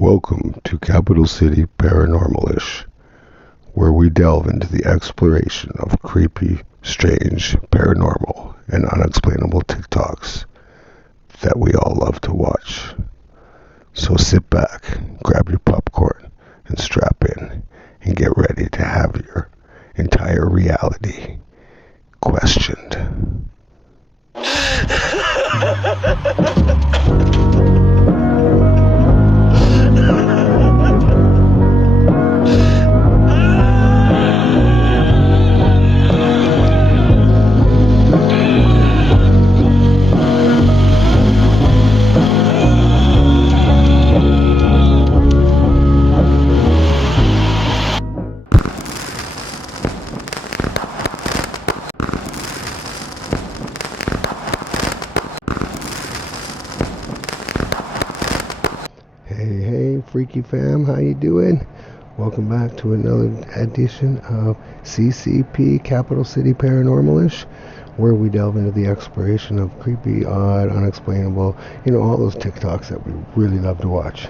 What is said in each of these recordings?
Welcome to Capital City Paranormal-ish, where we delve into the exploration of creepy, strange, paranormal, and unexplainable TikToks that we all love to watch. So sit back, grab your popcorn, and strap in, and get ready to have your entire reality questioned. Hey, freaky fam, how you doing? Welcome back to another edition of CCP, Capital City Paranormal-ish, where we delve into the exploration of creepy, odd, unexplainable, all those TikToks that we really love to watch.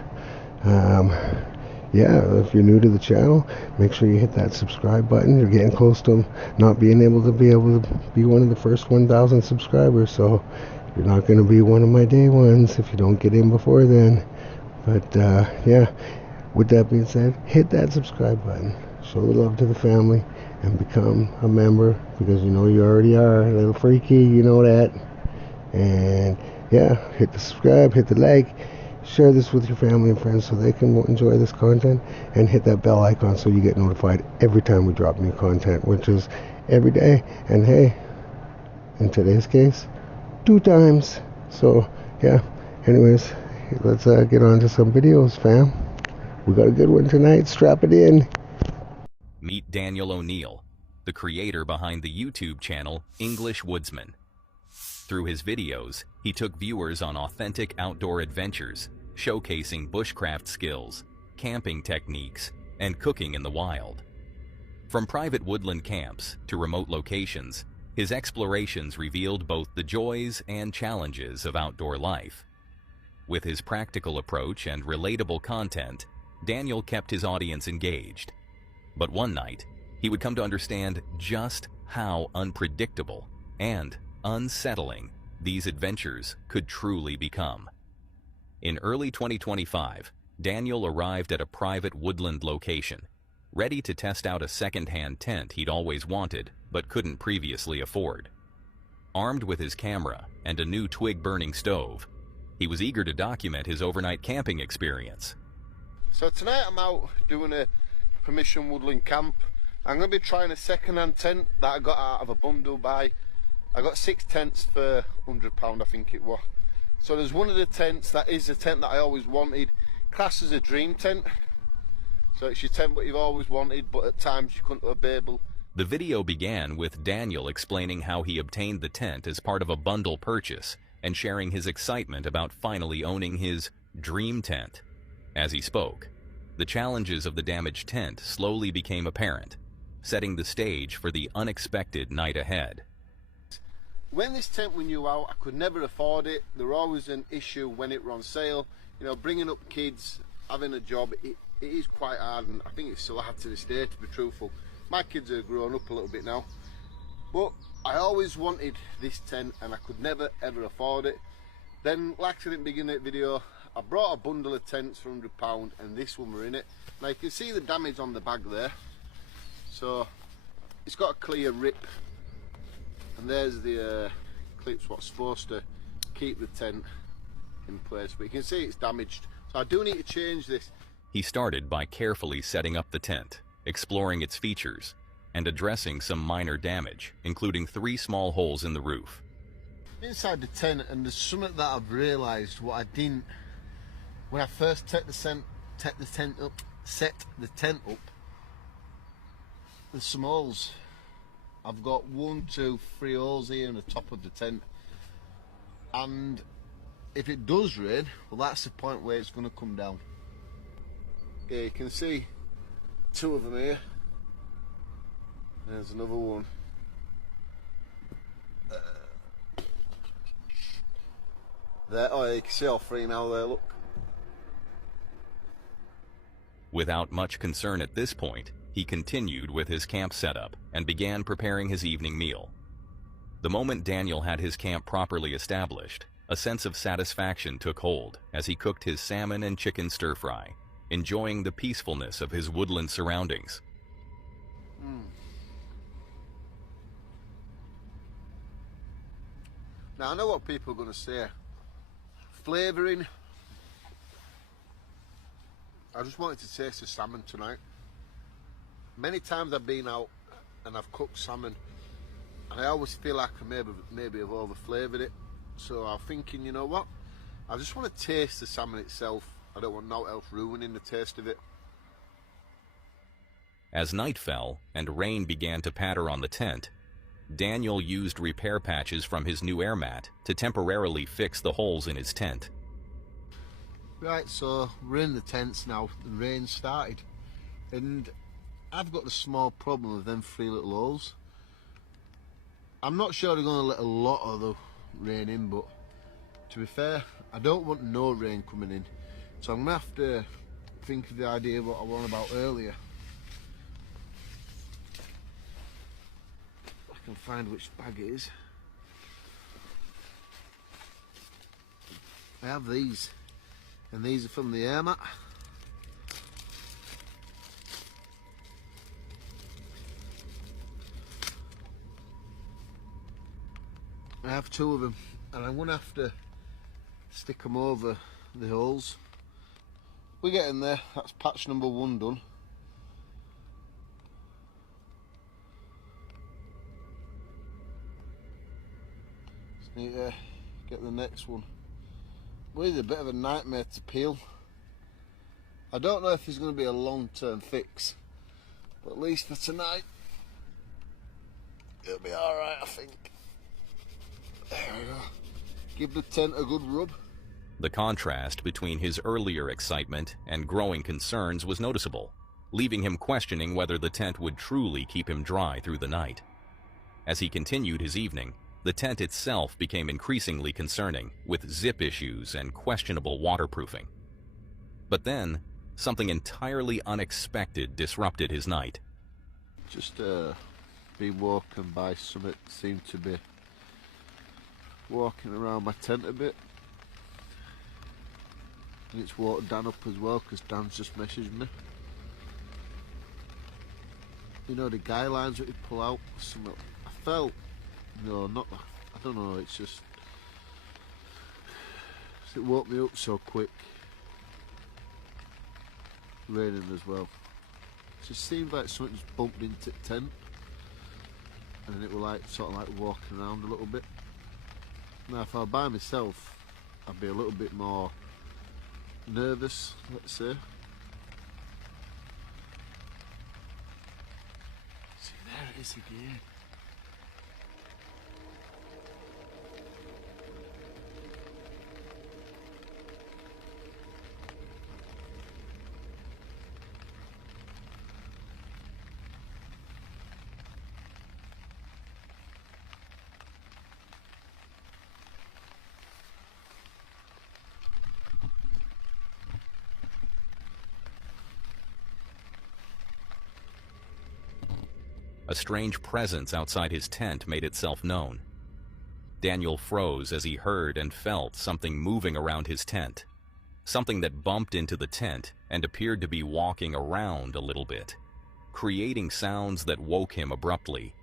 If you're new to the channel, make sure you hit that subscribe button. You're getting close to not being able to be one of the first 1,000 subscribers, so you're not going to be one of my day ones if you don't get in before then. But with that being said, hit that subscribe button, show the love to the family, and become a member, because you already are a little freaky, you know that. And hit the subscribe, hit the like, share this with your family and friends so they can enjoy this content, and hit that bell icon so you get notified every time we drop new content, which is every day. And hey, in today's case, 2 times. So anyways, let's get on to some videos, fam. We got a good one tonight. Strap it in. Meet Daniel O'Neill, the creator behind the YouTube channel English Woodsman. Through his videos, he took viewers on authentic outdoor adventures, showcasing bushcraft skills, camping techniques, and cooking in the wild. From private woodland camps to remote locations, his explorations revealed both the joys and challenges of outdoor life. With his practical approach and relatable content, Daniel kept his audience engaged. But one night, he would come to understand just how unpredictable and unsettling these adventures could truly become. In early 2025, Daniel arrived at a private woodland location, ready to test out a second-hand tent he'd always wanted but couldn't previously afford. Armed with his camera and a new twig-burning stove, he was eager to document his overnight camping experience. So tonight I'm out doing a permission woodland camp. I'm going to be trying a second-hand tent that I got out of a bundle buy. I got 6 tents for £100, I think it was. So there's one of the tents that is a tent that I always wanted, classed as a dream tent. So it's your tent what you've always wanted, but at times you couldn't be able. The video began with Daniel explaining how he obtained the tent as part of a bundle purchase and sharing his excitement about finally owning his dream tent. As he spoke, the challenges of the damaged tent slowly became apparent, setting the stage for the unexpected night ahead. When this tent was new out, I could never afford it. There was always an issue when it was on sale. Bringing up kids, having a job, it is quite hard, and I think it's still hard to this day, to be truthful. My kids are grown up a little bit now, but I always wanted this tent and I could never ever afford it. Then, like I said at the beginning of the video, I brought a bundle of tents for £100 and this one were in it. Now you can see the damage on the bag there. So it's got a clear rip, and there's the clips what's supposed to keep the tent in place, but you can see it's damaged. So I do need to change this. He started by carefully setting up the tent, exploring its features, and addressing some minor damage, including 3 small holes in the roof. Inside the tent, and there's something that I've realised what I didn't when I first set the tent up. There's some holes. I've got 1, 2, 3 holes here in the top of the tent, and if it does rain, well, that's the point where it's going to come down. Yeah, you can see 2 of them here. There's another one. There, oh, you can see all 3 now there, look. Without much concern at this point, he continued with his camp setup and began preparing his evening meal. The moment Daniel had his camp properly established, a sense of satisfaction took hold as he cooked his salmon and chicken stir-fry, enjoying the peacefulness of his woodland surroundings. Now I know what people are going to say. Flavouring. I just wanted to taste the salmon tonight. Many times I've been out and I've cooked salmon and I always feel like I maybe have over-flavoured it. So I'm thinking, you know what? I just want to taste the salmon itself. I don't want nothing else ruining the taste of it. As night fell and rain began to patter on the tent, Daniel used repair patches from his new air mat to temporarily fix the holes in his tent. Right, so we're in the tents now. The rain started and I've got the small problem of them 3 little holes. I'm not sure they're going to let a lot of the rain in, but to be fair, I don't want no rain coming in. So I'm going to have to think of the idea of what I was on about earlier. I can find which bag it is. I have these, and these are from the air mat. I have 2 of them, and I'm going to have to stick them over the holes. We're getting there. That's patch number 1 done. Just need to get the next one. Well, it's a bit of a nightmare to peel. I don't know if it's going to be a long-term fix, but at least for tonight it'll be alright, I think. There we go. Give the tent a good rub. The contrast between his earlier excitement and growing concerns was noticeable, leaving him questioning whether the tent would truly keep him dry through the night. As he continued his evening, the tent itself became increasingly concerning, with zip issues and questionable waterproofing. But then, something entirely unexpected disrupted his night. Just been walking by something that seemed to be walking around my tent a bit. And it's walked Dan up as well, because Dan's just messaged me. You know, the guy lines that you pull out, something I felt, no, not, I don't know, it's just, it woke me up so quick. Raining as well. It just seemed like something just bumped into the tent, and then it was like, sort of like walking around a little bit. Now if I were by myself, I'd be a little bit more nervous, let's say. See, there it is again. A strange presence outside his tent made itself known. Daniel froze as he heard and felt something moving around his tent, something that bumped into the tent and appeared to be walking around a little bit, creating sounds that woke him abruptly.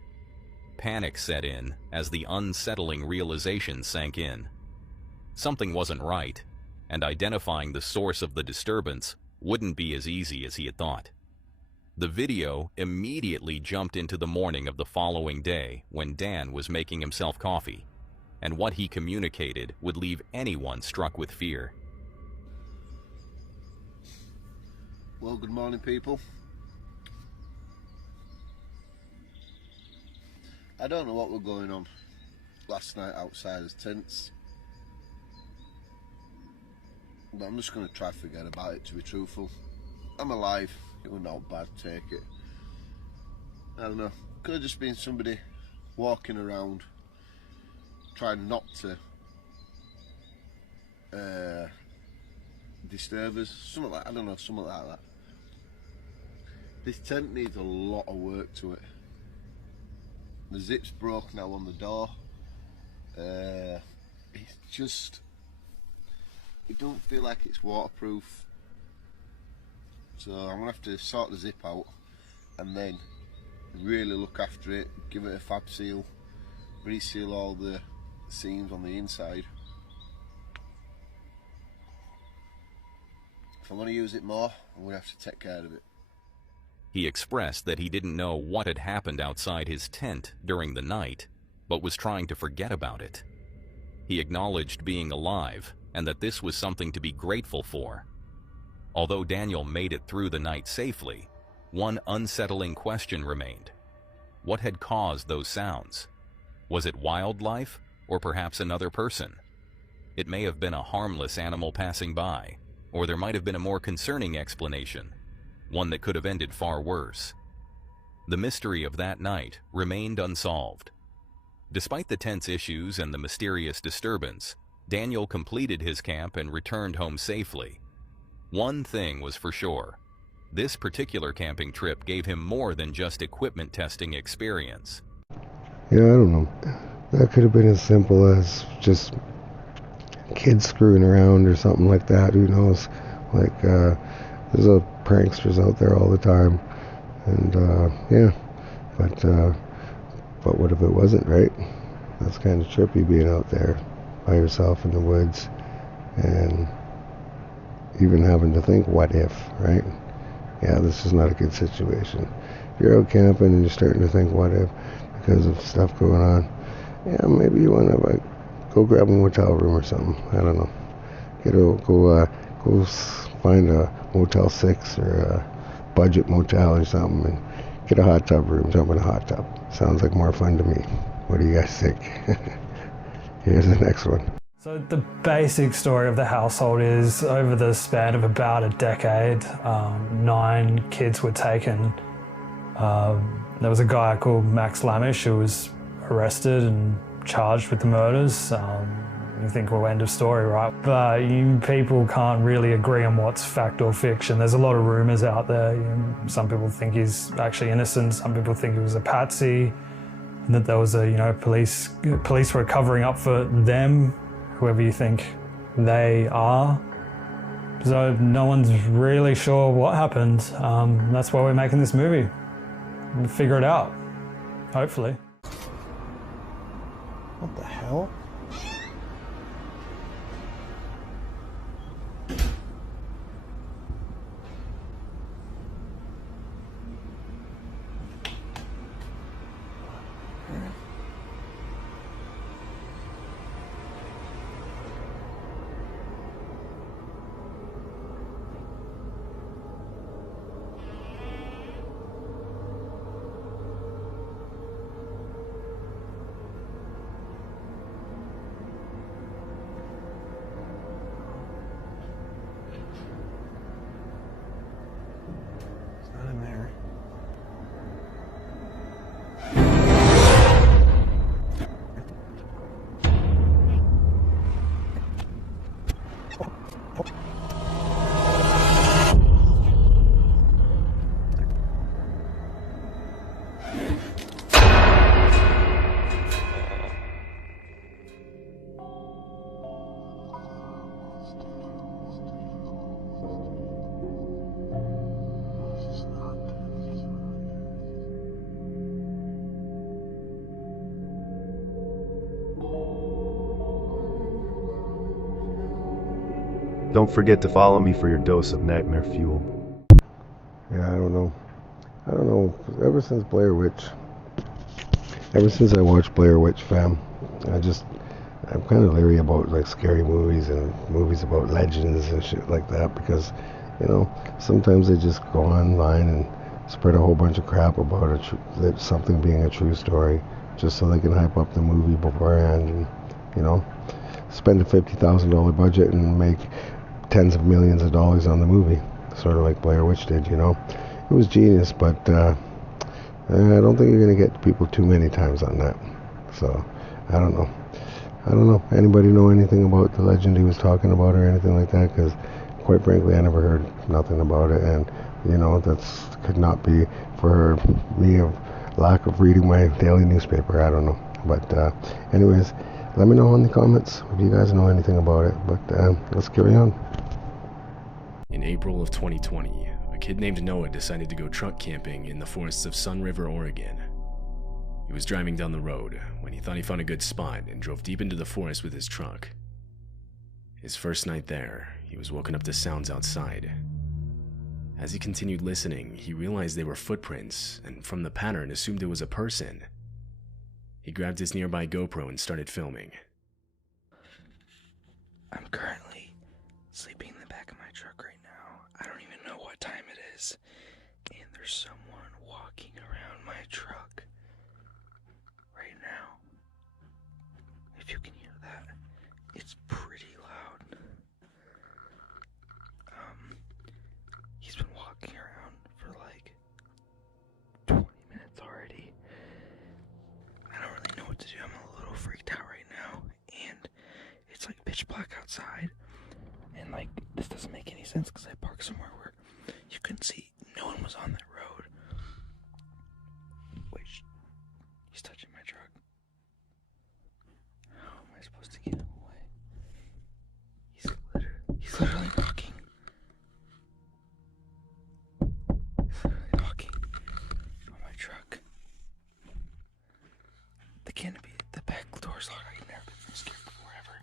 Panic set in as the unsettling realization sank in. Something wasn't right, and identifying the source of the disturbance wouldn't be as easy as he had thought. The video immediately jumped into the morning of the following day when Dan was making himself coffee, and what he communicated would leave anyone struck with fear. Well, good morning, people. I don't know what was going on last night outside the tents, but I'm just going to try to forget about it, to be truthful. I'm alive. It was not bad, take it. I don't know, could have just been somebody walking around trying not to disturb us, something like, I don't know, something like that. This tent needs a lot of work to it. The zip's broke now on the door. It's just, it don't feel like it's waterproof. So I'm gonna have to sort the zip out and then really look after it, give it a fab seal, reseal all the seams on the inside. If I want to use it more, I'm gonna have to take care of it. He expressed that he didn't know what had happened outside his tent during the night, but was trying to forget about it. He acknowledged being alive and that this was something to be grateful for. Although Daniel made it through the night safely, one unsettling question remained. What had caused those sounds? Was it wildlife or perhaps another person? It may have been a harmless animal passing by, or there might have been a more concerning explanation, one that could have ended far worse. The mystery of that night remained unsolved. Despite the tense issues and the mysterious disturbance, Daniel completed his camp and returned home safely. One thing was for sure. This particular camping trip gave him more than just equipment testing experience. Yeah, I don't know. That could have been as simple as just kids screwing around or something like that. Who knows? Like, there's pranksters out there all the time. And, yeah. But what if it wasn't, right? That's kind of trippy being out there by yourself in the woods and even having to think, what if, right? Yeah, this is not a good situation. If you're out camping and you're starting to think, what if, because of stuff going on, yeah, maybe you want to go grab a motel room or something. I don't know. Go find a Motel 6 or a budget motel or something and get a hot tub room, jump in a hot tub. Sounds like more fun to me. What do you guys think? Here's the next one. So the basic story of the household is over the span of about a decade, 9 kids were taken. There was a guy called Max Lamish who was arrested and charged with the murders. You think, well, end of story, right? But people can't really agree on what's fact or fiction. There's a lot of rumors out there. Some people think he's actually innocent. Some people think it was a patsy, and that there was police were covering up for them, whoever you think they are. So no one's really sure what happened. That's why we're making this movie. We'll figure it out, hopefully. What the hell? In there. Don't forget to follow me for your dose of nightmare fuel. Yeah, I don't know. Ever since I watched Blair Witch, fam, I'm kind of leery about like scary movies and movies about legends and shit like that, because, sometimes they just go online and spread a whole bunch of crap about something being a true story, just so they can hype up the movie beforehand and, spend a $50,000 budget and make tens of millions of dollars on the movie, sort of like Blair Witch did. It was genius, but I don't think you're going to get people too many times on that. So I don't know. Anybody know anything about the legend he was talking about or anything like that? Because quite frankly, I never heard nothing about it, and you know, that's could not be for me of lack of reading my daily newspaper. I don't know, but anyways, let me know in the comments if you guys know anything about it. But let's carry on. In April of 2020, a kid named Noah decided to go truck camping in the forests of Sun River, Oregon. He was driving down the road when he thought he found a good spot and drove deep into the forest with his truck. His first night there, he was woken up to sounds outside. As he continued listening, he realized they were footprints, and from the pattern assumed it was a person. He grabbed his nearby GoPro and started filming. I'm currently sleeping in the back of my truck right now. I don't even know what time it is. And there's someone walking around my truck right now. If you can hear that, it's pretty loud. He's been walking around for like 20 minutes already. I don't really know what to do. I'm a little freaked out right now. And it's like pitch black outside. And like, this doesn't make any sense because I parked somewhere where you couldn't see. No one was on that road. Wait, he's touching my truck. How am I supposed to get him away? He's literally knocking. He's literally knocking on my truck. The canopy, the back door's locked. I've never been scared before ever.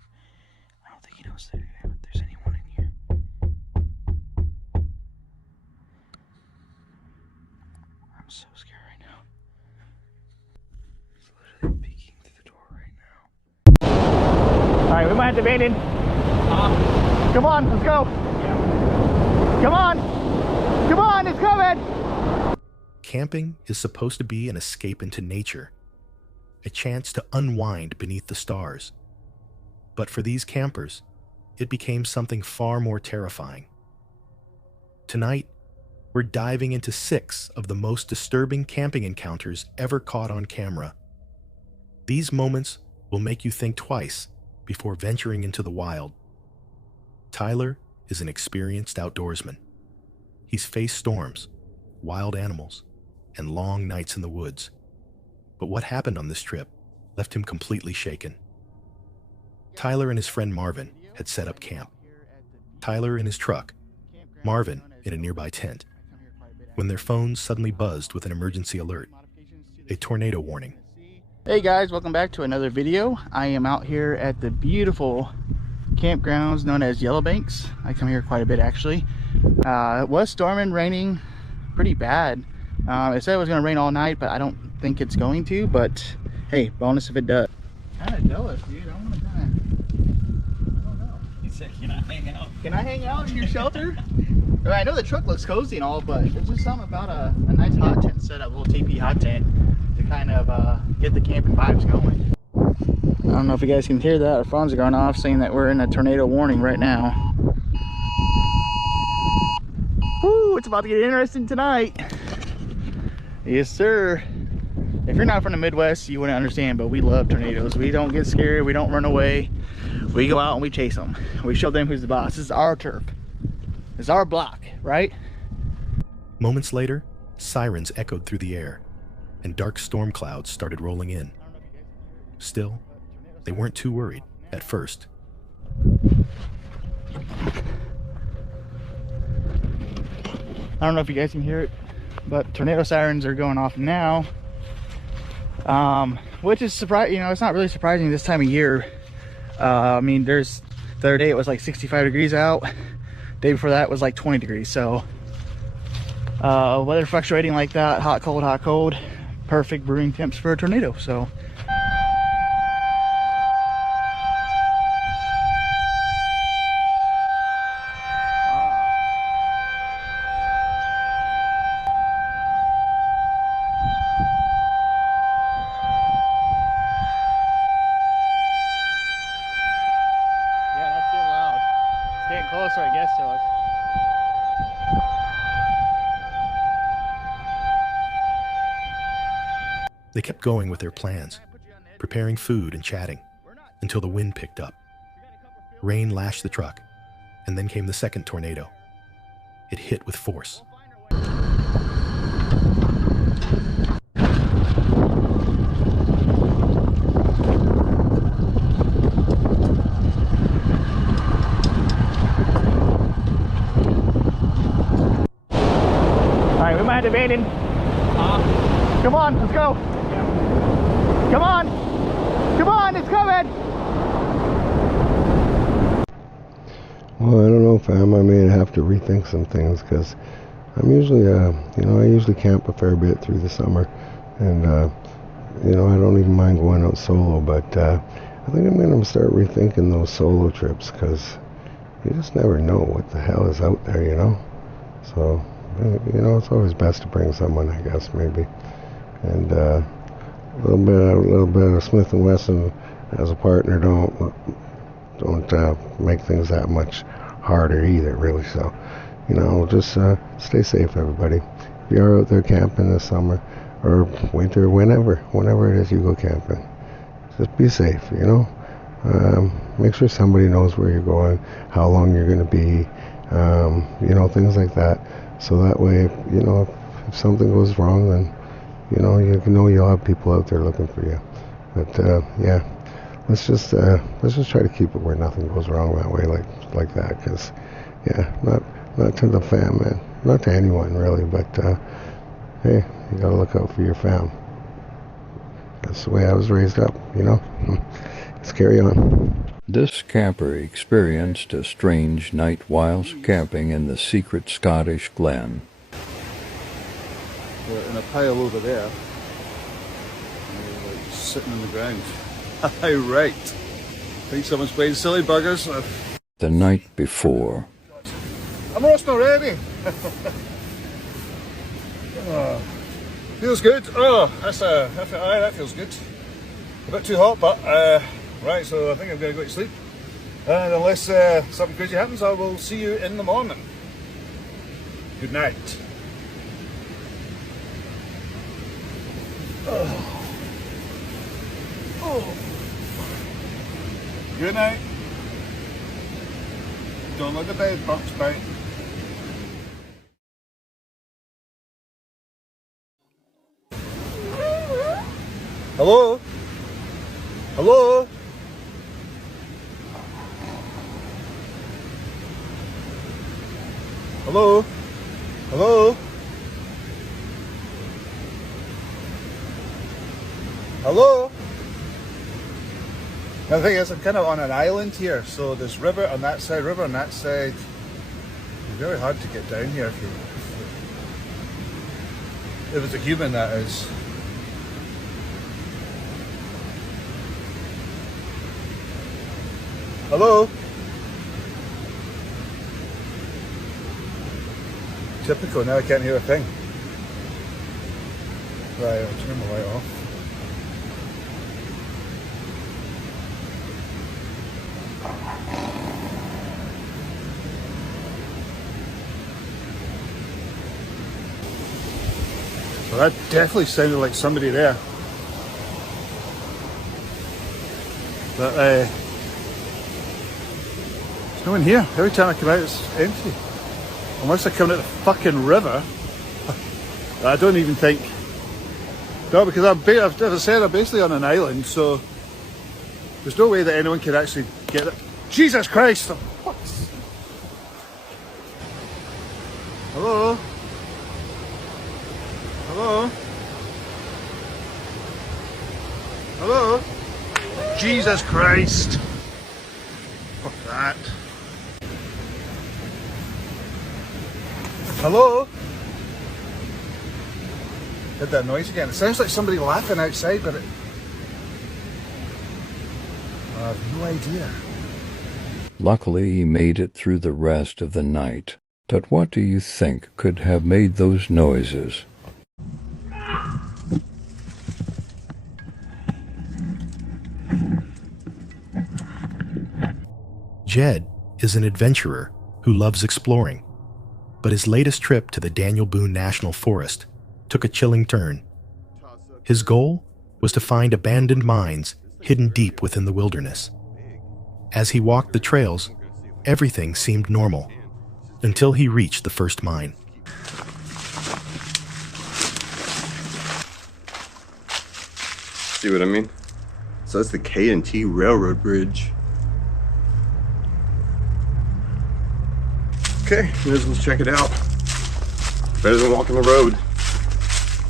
I don't think he knows that there's anyone in here. I'm so scared right now. He's literally peeking through the door right now. Alright, we might have to abandon. Come on, let's go. Come on. Come on, it's coming. Camping is supposed to be an escape into nature, a chance to unwind beneath the stars. But for these campers, it became something far more terrifying. Tonight, we're diving into 6 of the most disturbing camping encounters ever caught on camera. These moments will make you think twice before venturing into the wild. Tyler is an experienced outdoorsman. He's faced storms, wild animals, and long nights in the woods. But what happened on this trip left him completely shaken. Tyler and his friend Marvin had set up camp. Tyler in his truck, Marvin in a nearby tent, when their phones suddenly buzzed with an emergency alert, a tornado warning. Hey guys, welcome back to another video. I am out here at the beautiful campgrounds known as Yellowbanks. I come here quite a bit actually. It was storming, raining pretty bad. It said it was going to rain all night, but I don't think it's going to, but hey, bonus if it does. Kind of jealous, dude. I want to kind of, I don't know. He said, can I hang out? Can I hang out in your shelter? I know the truck looks cozy and all, but there's just something about a nice hot tent setup, a little teepee hot tent, to kind of get the camping vibes going. I don't know if you guys can hear that. Our phones are going off saying that we're in a tornado warning right now. Woo, it's about to get interesting tonight. Yes, sir. If you're not from the Midwest, you wouldn't understand, but we love tornadoes. We don't get scared. We don't run away. We go out and we chase them. We show them who's the boss. This is our turf. This is our block, right? Moments later, sirens echoed through the air, and dark storm clouds started rolling in. Still, they weren't too worried at first. I don't know if you guys can hear it, but tornado sirens are going off now. Which is surprising, you know, it's not really surprising this time of year. I mean, the other day it was like 65 degrees out. Day before that was like 20 degrees. So weather fluctuating like that, hot, cold, perfect brewing temps for a tornado. So closer, I guess, to us. They kept going with their plans, preparing food and chatting, until the wind picked up. Rain lashed the truck, And then came the second tornado. It hit with force. Alright, we might have abandoned. Come on, let's go. Come on. Come on, it's coming. Well, I don't know, fam. I may have to rethink some things because I'm usually, I usually camp a fair bit through the summer, and I don't even mind going out solo. But I think I'm gonna start rethinking those solo trips because you just never know what the hell is out there, So, it's always best to bring someone, I guess, maybe, and a little bit of Smith and Wesson as a partner don't make things that much harder either, really. So, just stay safe, everybody. If you're out there camping this summer or winter, whenever it is you go camping, just be safe. Make sure somebody knows where you're going, how long you're going to be, things like that. So that way, if something goes wrong, then you'll have people out there looking for you. But yeah. Let's just try to keep it where nothing goes wrong that way, like that. Because, yeah, not to the fam, man, not to anyone really, but hey, you gotta look out for your fam. That's the way I was raised up, Let's carry on. This camper experienced a strange night whilst camping in the secret Scottish glen. They're in a pile over there, sitting on the ground. Right. I think someone's playing silly buggers. The night before. I'm roasting already. Feels good. Oh, that feels good. A bit too hot, but right. So I think I'm going to go to sleep. And unless something crazy happens, I will see you in the morning. Good night. Oh. Good night. Don't let the bed bugs bite. Hello? Hello? Hello? Hello? Hello? Now the thing is, I'm kind of on an island here, so there's river on that side, river on that side. It's very hard to get down here if it's a human, that is. Hello? Typical, now I can't hear a thing. Right, I'll turn the light off. Well, that definitely sounded like somebody there. But there's no one here. Every time I come out, it's empty. Unless I come out the fucking river. I don't even think. No, because as I said, I'm basically on an island, so there's no way that anyone could actually get it. Jesus Christ! What? Hello? Hello? Hello? Jesus Christ! Fuck that. Hello? Heard that noise again. It sounds like somebody laughing outside, but I have no idea. Luckily, he made it through the rest of the night. But what do you think could have made those noises? Jed is an adventurer who loves exploring, but his latest trip to the Daniel Boone National Forest took a chilling turn. His goal was to find abandoned mines hidden deep within the wilderness. As he walked the trails, Everything seemed normal until he reached the first mine. See what I mean? So that's the K&T Railroad Bridge. Okay, may as well check it out. Better than walking the road.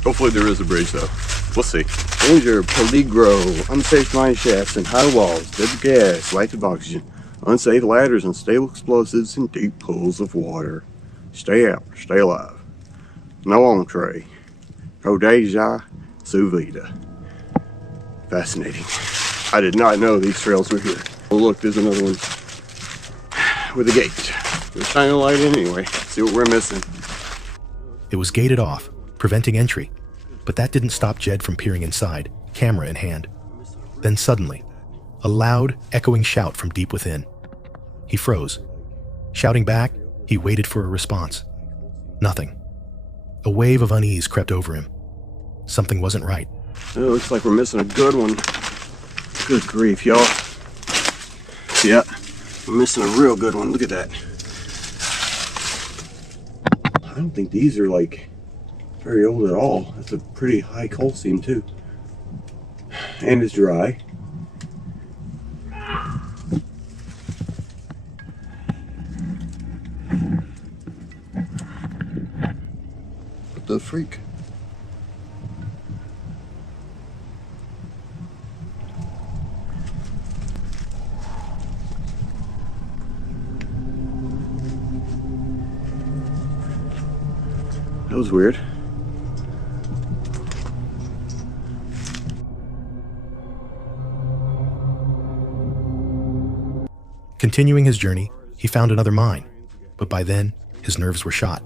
Hopefully there is a bridge though. We'll see. Danger, peligro, unsafe mine shafts and high walls, dead gas, lack of oxygen, unsafe ladders, unstable explosives, and deep pools of water. Stay out, stay alive. No entree. Rodeja, su vida. Fascinating. I did not know these trails were here. Oh look, there's another one with a gate. We're shining a light in anyway. See what we're missing. It was gated off, preventing entry, but that didn't stop Jed from peering inside, camera in hand. Then suddenly, a loud, echoing shout from deep within. He froze. Shouting back, he waited for a response. Nothing. A wave of unease crept over him. Something wasn't right. It looks like we're missing a good one. Good grief, y'all. Yeah, we're missing a real good one. Look at that. I don't think these are like very old at all. That's a pretty high coal seam too. And it's dry. What the freak? That was weird. Continuing his journey, he found another mine, but by then, his nerves were shot.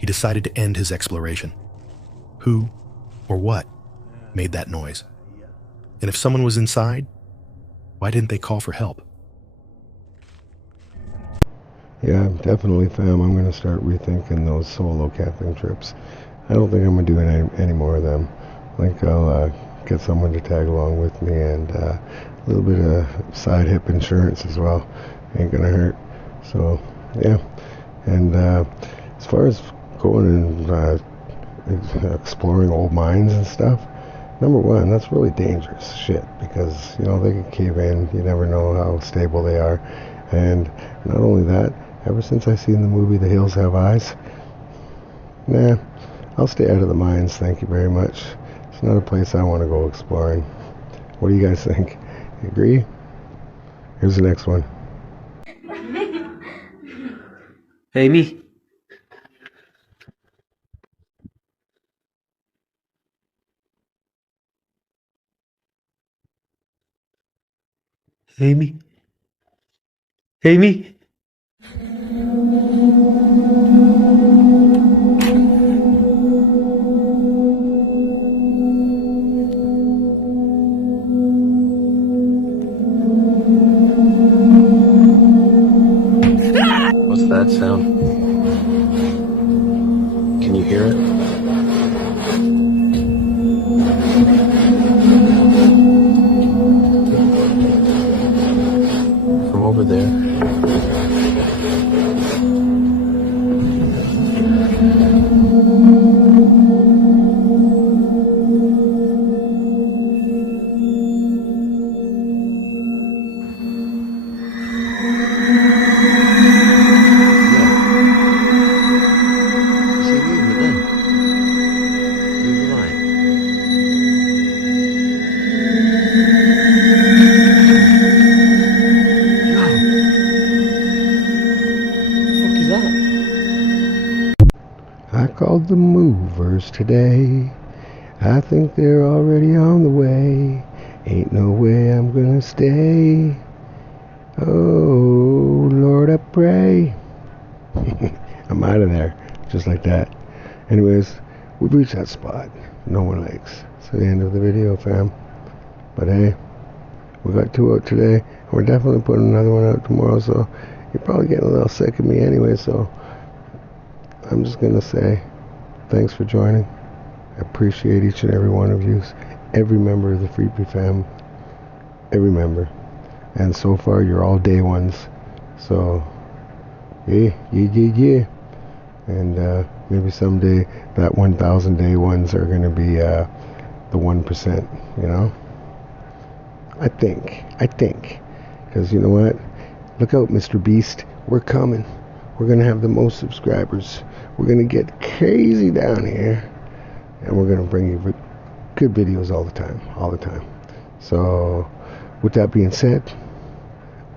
He decided to end his exploration. Who, or what, made that noise? And if someone was inside, why didn't they call for help? Yeah, definitely, fam. I'm going to start rethinking those solo camping trips. I don't think I'm going to do any more of them. I think I'll get someone to tag along with me, and a little bit of side hip insurance as well. Ain't going to hurt. So, yeah. And as far as going and exploring old mines and stuff, number one, that's really dangerous shit, because, you know, they could cave in. You never know how stable they are. And not only that, ever since I seen the movie The Hills Have Eyes, nah, I'll stay out of the mines, thank you very much. It's not a place I want to go exploring. What do you guys think? You agree? Here's the next one. Amy? Amy? Amy? What's that sound? Can you hear it? From over there. I called the movers today. I think they're already on the way. Ain't no way I'm gonna stay. Oh, Lord, I pray. I'm out of there, just like that. Anyways, we've reached that spot no one likes. It's the end of the video, fam. But hey, we got 2 out today. We're definitely putting another one out tomorrow, so you're probably getting a little sick of me anyway, so I'm just gonna say thanks for joining. I appreciate each and every one of you, every member of the Freepy fam, every member. And so far, you're all day ones. So, yeah. And maybe someday that 1,000 day ones are going to be the 1%, you know? I think. Because you know what? Look out, Mr. Beast. We're coming. We're going to have the most subscribers. We're going to get crazy down here. And we're going to bring you good videos all the time. So, with that being said,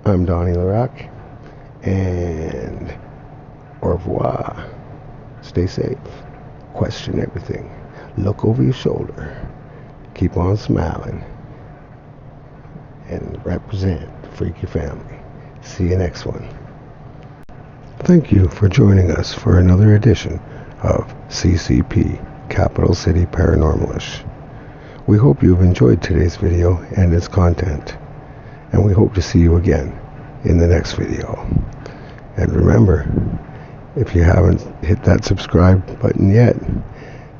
I'm Donnie LaRock. And au revoir. Stay safe. Question everything. Look over your shoulder. Keep on smiling. And represent the Freaky Family. See you next one. Thank you for joining us for another edition of CCP, Capital City Paranormalish. We hope you have enjoyed today's video and its content. And we hope to see you again in the next video. And remember, if you haven't hit that subscribe button yet,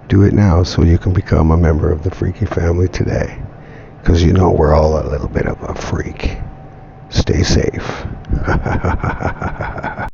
do it now so you can become a member of the Freaky Family today. Because you know we're all a little bit of a freak. Stay safe.